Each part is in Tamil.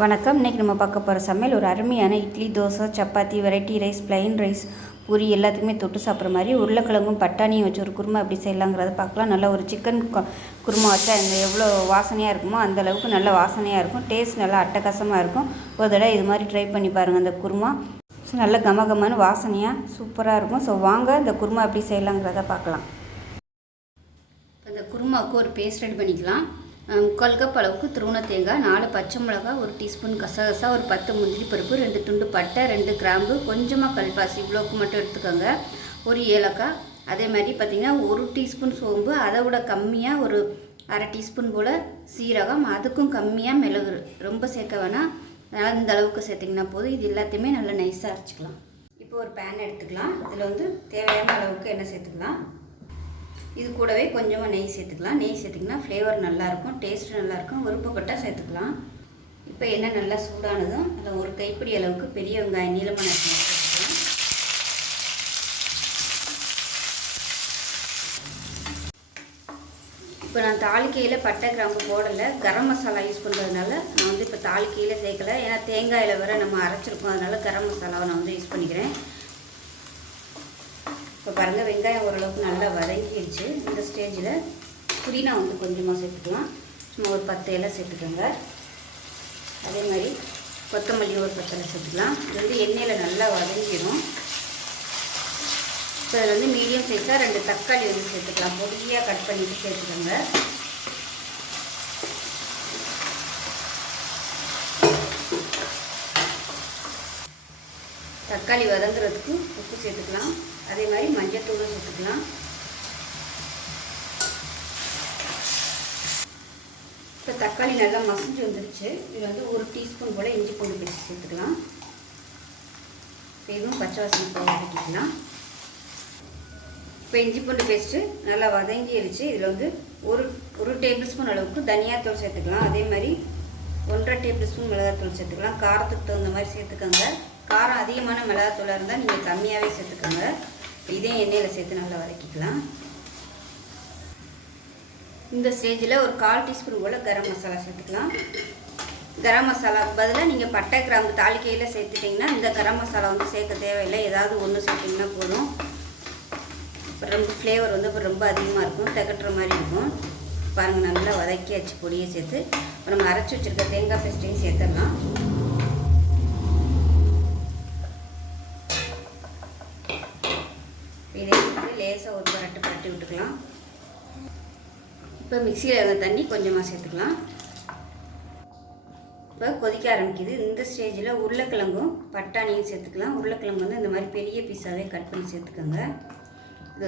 வணக்கம். இன்றைக்கி நம்ம பார்க்க போகிற சமையல் ஒரு அருமையான idli, dosa, chapati, variety rice, plain rice, puri எல்லாத்துக்குமே தொட்டு சாப்பிட்ற மாதிரி உருளைக்கிழங்கும் பட்டாணியும் வச்சு ஒரு குருமா எப்படி செய்யலாங்கிறத பார்க்கலாம். நல்லா ஒரு சிக்கன் குருமா வச்சா எவ்வளோ வாசனையாக இருக்குமோ அந்தளவுக்கு நல்ல வாசனையாக இருக்கும். டேஸ்ட் நல்லா அட்டகாசமாக இருக்கும். ஒரு தடவை இது மாதிரி ட்ரை பண்ணி பாருங்கள். அந்த குருமா நல்ல கமகமான வாசனையாக சூப்பராக இருக்கும். ஸோ வாங்க இந்த குருமா எப்படி செய்யலாங்கிறத பார்க்கலாம். இந்த குருமாவுக்கு ஒரு பேஸ்ட் ரெடி பண்ணிக்கலாம். 1/4 கப் அளவுக்கு துருவன தேங்காய், 4 பச்சை மிளகாய், 1 டீஸ்பூன் கசகசா, ஒரு 10 முந்திரி பருப்பு, 2 துண்டு பட்டை, 2 கிராம்பு, கொஞ்சமாக கல்பாசி, இவ்வளோக்கு மட்டும் எடுத்துக்கோங்க. ஒரு ஏலக்காய், அதே மாதிரி பார்த்திங்கன்னா 1 டீஸ்பூன் சோம்பு, அதை விட கம்மியாக ஒரு 1/2 டீஸ்பூன் போல் சீரகம், அதுக்கும் கம்மியாக மிளகு, ரொம்ப சேர்க்க வேணாம். அதனால் இந்த அளவுக்கு சேர்த்திங்கன்னா போதும். இது எல்லாத்தையுமே நல்லா நைஸாக அரைச்சிக்கலாம். இப்போ ஒரு பேன் எடுத்துக்கலாம். இதில் தேவையான அளவுக்கு எண்ணெய் சேர்த்துக்கலாம். இது கூடவே கொஞ்சமாக நெய் சேர்த்துக்கலாம். நெய் சேர்த்திங்கன்னா ஃப்ளேவர் நல்லாயிருக்கும், டேஸ்ட்டு நல்லாயிருக்கும். விருப்பப்பட்டா சேர்த்துக்கலாம். இப்போ எண்ணெய் நல்லா சூடானதும் அதில் ஒரு கைப்பிடி அளவுக்கு பெரிய வெங்காயம் நீளமான சேர்த்துக்கலாம். இப்போ நான் தாளிக்கையில் பட்டை கிராம்பு போடலை, கரம் மசாலா யூஸ் பண்ணுறதுனால நான் இப்போ தாளிக்கையில் சேர்க்கலை. ஏன்னா தேங்காயில் வேறு நம்ம அரைச்சிருக்கோம், அதனால் கரம் மசாலாவை நான் யூஸ் பண்ணிக்கிறேன். இப்போ பாருங்கள், வெங்காயம் ஓரளவுக்கு நல்லா வதங்கிடுச்சு. இந்த ஸ்டேஜில் புதினா கொஞ்சமாக சேர்த்துக்கலாம். சும்மா ஒரு 10 இலை சேர்த்துக்கோங்க. அதே மாதிரி கொத்தமல்லி ஒரு 10 இலை சேர்த்துக்கலாம். இது எண்ணெயில் நல்லா வதங்கிடும். இப்போ இதில் மீடியம் சைஸாக 2 தக்காளி சேர்த்துக்கலாம். பொடியாக கட் பண்ணிவிட்டு சேர்த்துக்கோங்க. தக்காளி வதங்குறதுக்கு உப்பு சேர்த்துக்கலாம். அதே மாதிரி மஞ்சத்தூள் சேர்த்துக்கலாம். இப்போ தக்காளி நல்லா மசிஞ்சு வந்துருச்சு. இதில் 1 டீஸ்பூன் போல் இஞ்சி பூண்டு பேஸ்ட் சேர்த்துக்கலாம். இப்போ இதுவும் பச்சை வாசனை போக வதக்கிக்கலாம். இப்போ இஞ்சி பூண்டு பேஸ்ட்டு நல்லா வதங்கிடுச்சு. இதில் ஒரு டேபிள் ஸ்பூன் அளவுக்கு தனியாத்தூள் சேர்த்துக்கலாம். அதே மாதிரி 1.5 டேபிள் ஸ்பூன் மிளகாத்தூள் சேர்த்துக்கலாம். காரத்துக்கு தகுந்த மாதிரி சேர்த்துக்கோங்க. காரம் அதிகமான மிளகாத்தூளாக இருந்தால் நீங்கள் கம்மியாகவே சேர்த்துக்கோங்க. இதே எண்ணெயில் சேர்த்து நல்லா வதக்கிக்கலாம். இந்த ஸ்டேஜில் ஒரு 1/4 டீஸ்பூன் போல் கரம் மசாலா சேர்த்துக்கலாம். கரம் மசாலாவுக்கு பதிலாக நீங்கள் பட்டை கிராம்பு தாளிக்கையில் சேர்த்துட்டிங்கன்னா இந்த கரம் மசாலா சேர்க்க தேவையில்லை. ஏதாவது ஒன்று சேர்த்திங்கன்னா போதும். ரொம்ப ஃப்ளேவர் இப்போ ரொம்ப அதிகமாக இருக்கும், திகட்டுற மாதிரி இருக்கும். பாருங்கள், நல்லா வதக்கியாச்சு. பொடியை சேர்த்து நம்ம அரைச்சி வச்சுருக்க தேங்காய் பேஸ்ட்டையும் சேர்த்துடலாம். இதை லேசாக ஒரு பரட்டி விட்டுக்கலாம். இப்போ மிக்சியில் இருந்த தண்ணி கொஞ்சமாக சேர்த்துக்கலாம். இப்போ கொதிக்க ஆரம்பிக்குது. இந்த ஸ்டேஜில் உருளைக்கிழங்கும் பட்டாணியும் சேர்த்துக்கலாம். உருளைக்கிழங்கு இந்த மாதிரி பெரிய பீஸாகவே கட் பண்ணி சேர்த்துக்கோங்க.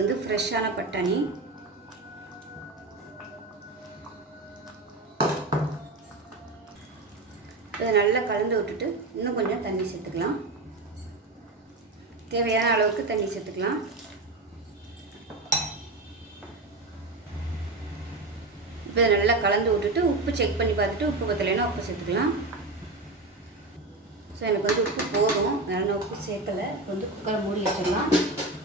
இது ஃப்ரெஷ்ஷான பட்டாணி. இதை நல்லா கலந்து விட்டுட்டு இன்னும் கொஞ்சம் தண்ணி சேர்த்துக்கலாம். தேவையான அளவுக்கு தண்ணி சேர்த்துக்கலாம். இப்போ இதை நல்லா கலந்து விட்டுட்டு உப்பு செக் பண்ணி பார்த்துட்டு உப்பு பத்தலைன்னா உப்பு சேர்த்துக்கலாம். ஸோ எனக்கு உப்பு போதும், நான் உப்பு சேர்க்கலை. இப்போ குக்கரை மூடி வச்சிடலாம்.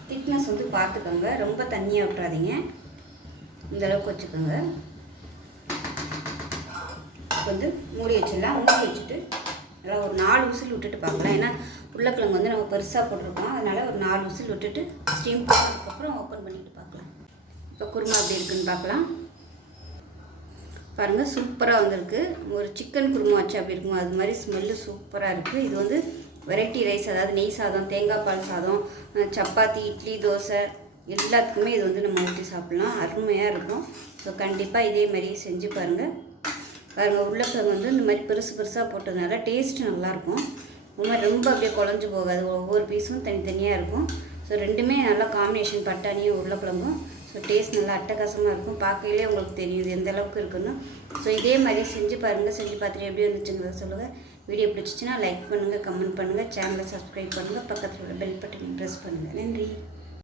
திக்னஸ் பார்த்துக்கோங்க, ரொம்ப தண்ணியாக விட்டுறாதீங்க. இந்தளவுக்கு வச்சுக்கோங்க. மூடி வச்சிடலாம். மூடி வச்சுட்டு நல்லா ஒரு 4 விசில் விட்டுட்டு பார்க்கலாம். ஏன்னா உருளைக்கிழங்கு நம்ம பெருசாக போட்டிருக்கோம், அதனால் ஒரு 4 விசில் விட்டுட்டு ஸ்டீம் போட்டதுக்கப்புறம் ஓப்பன் பண்ணிவிட்டு பார்க்கலாம். இப்போ குருமா எப்படி இருக்குதுன்னு பார்க்கலாம். பாருங்கள், சூப்பராக வந்திருக்கு. ஒரு சிக்கன் குருமா வச்சு அப்படி இருக்கும், அது மாதிரி ஸ்மெல்லு சூப்பராக இருக்குது. இது வெரைட்டி ரைஸ், அதாவது நெய் சாதம், தேங்காய் பால் சாதம், சப்பாத்தி, இட்லி, தோசை எல்லாத்துக்குமே இது நம்ம ஊற்றி சாப்பிட்லாம். அருமையாக இருக்கும். ஸோ கண்டிப்பாக இதே மாதிரி செஞ்சு பாருங்கள். உருளைக்கிழங்கு இந்த மாதிரி பெருசாக போட்டதுனால டேஸ்ட்டு நல்லாயிருக்கும். ரொம்ப அப்படியே குழஞ்சி போகாது. ஒவ்வொரு பீஸும் தனித்தனியாக இருக்கும். ஸோ ரெண்டுமே நல்லா காம்பினேஷன், பட்டாணியும் உருளைக்கிழங்கும். ஸோ டேஸ்ட் நல்லா அட்டகாசமாக இருக்கும். பார்க்கையிலே உங்களுக்கு தெரியுது எந்த அளவுக்கு இருக்குன்னு. ஸோ இதே மாதிரி செஞ்சு பாருங்கள். செஞ்சு பார்த்துட்டு எப்படி வந்துச்சுங்கிறத சொல்லுங்கள். வீடியோ பிடிச்சிச்சின்னா லைக் பண்ணுங்கள், கமெண்ட் பண்ணுங்கள், சேனலை சப்ஸ்கிரைப் பண்ணுங்கள், பக்கத்தில் உள்ள பெல் பட்டனை ப்ரெஸ் பண்ணுங்கள். நன்றி.